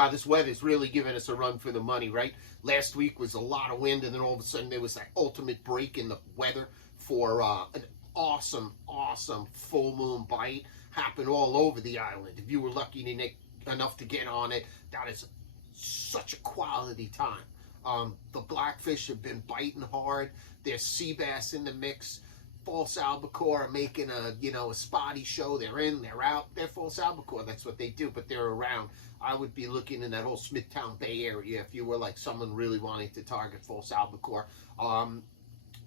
wow, this weather's really giving us a run for the money, right? Last week was a lot of wind, and then all of a sudden there was that ultimate break in the weather for an awesome, awesome full moon bite. Happened all over the island. If you were lucky enough to get on it, that is such a quality time. The blackfish have been biting hard. There's sea bass in the mix. False albacore are making a spotty show. They're in, they're out. They're false albacore. That's what they do, but they're around. I would be looking in that whole Smithtown Bay area if you were like someone really wanting to target false albacore.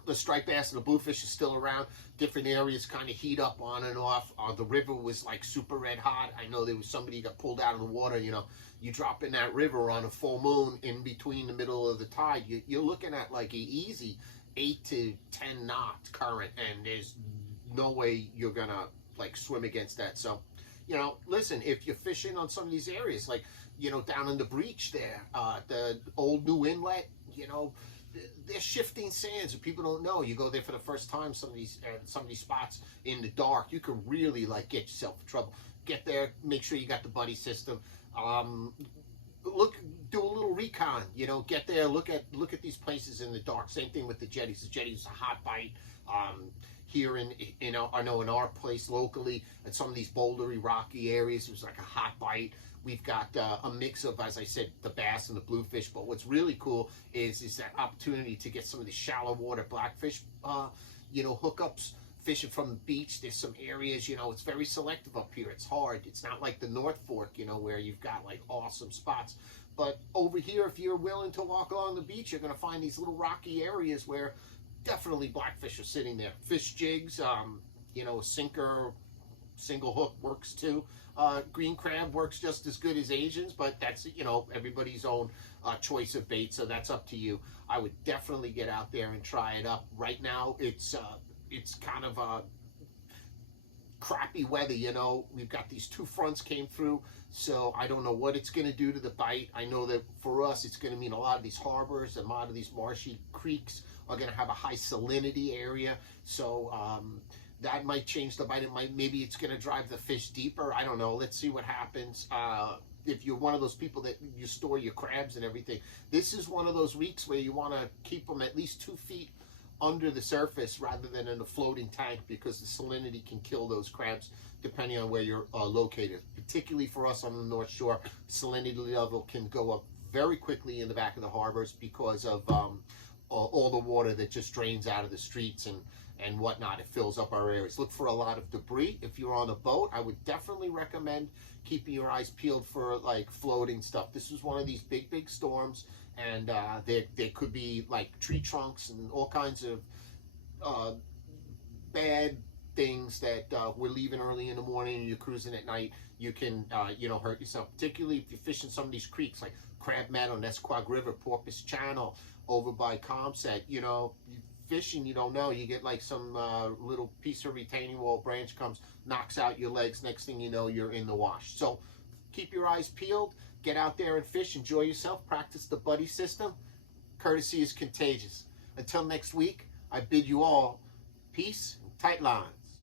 The striped bass and the bluefish is still around. Different areas kind of heat up on and off. The river was like super red hot. I know there was somebody got pulled out of the water. You drop in that river on a full moon in between the middle of the tide, you're looking at like an easy 8 to 10 knot current, and there's no way you're gonna like swim against that. So, listen, if you're fishing on some of these areas, like, down in the breach there, the old new inlet, they're shifting sands, and people don't know. You go there for the first time, some of these spots in the dark, you can really like get yourself in trouble. Get there, make sure you got the buddy system. Do a little recon. Get there, look at these places in the dark. Same thing with the jetties. The jetties is a hot bite. Here I know in our place locally, at some of these bouldery, rocky areas, it was like a hot bite. We've got a mix of, as I said, the bass and the bluefish. But what's really cool is that opportunity to get some of the shallow water blackfish, hookups. Fishing from the beach, there's some areas, it's very selective up here. It's hard. It's not like the North Fork, where you've got like awesome spots. But over here, if you're willing to walk along the beach, you're going to find these little rocky areas where definitely blackfish are sitting there. Fish jigs, a sinker, single hook works too. Green crab works just as good as Asians, but that's, everybody's own choice of bait, so that's up to you. I would definitely get out there and try it up. Right now, it's kind of a crappy weather, We've got these two fronts came through, so I don't know what it's going to do to the bite. I know that for us, it's going to mean a lot of these harbors, a lot of these marshy creeks are going to have a high salinity area, so that might change the bite. Maybe it's going to drive the fish deeper. I don't know. Let's see what happens. If you're one of those people that you store your crabs and everything, this is one of those weeks where you want to keep them at least 2 feet under the surface rather than in a floating tank, because the salinity can kill those crabs depending on where you're located. Particularly for us on the North Shore, salinity level can go up very quickly in the back of the harbors because of all the water that just drains out of the streets and whatnot. It fills up our areas. Look for a lot of debris. If you're on a boat, I would definitely recommend keeping your eyes peeled for like floating stuff. This was one of these big storms, and there could be like tree trunks and all kinds of bad things that we're leaving early in the morning and you're cruising at night. You can hurt yourself, particularly if you're fishing some of these creeks like Crab Meadow, Nesquag River, Porpoise Channel, over by Comset. Fishing, you don't know, you get like some little piece of retaining wall branch comes, knocks out your legs. Next thing you know, you're in the wash. So keep your eyes peeled, get out there and fish, enjoy yourself, practice the buddy system. Courtesy is contagious. Until next week, I bid you all peace and tight line.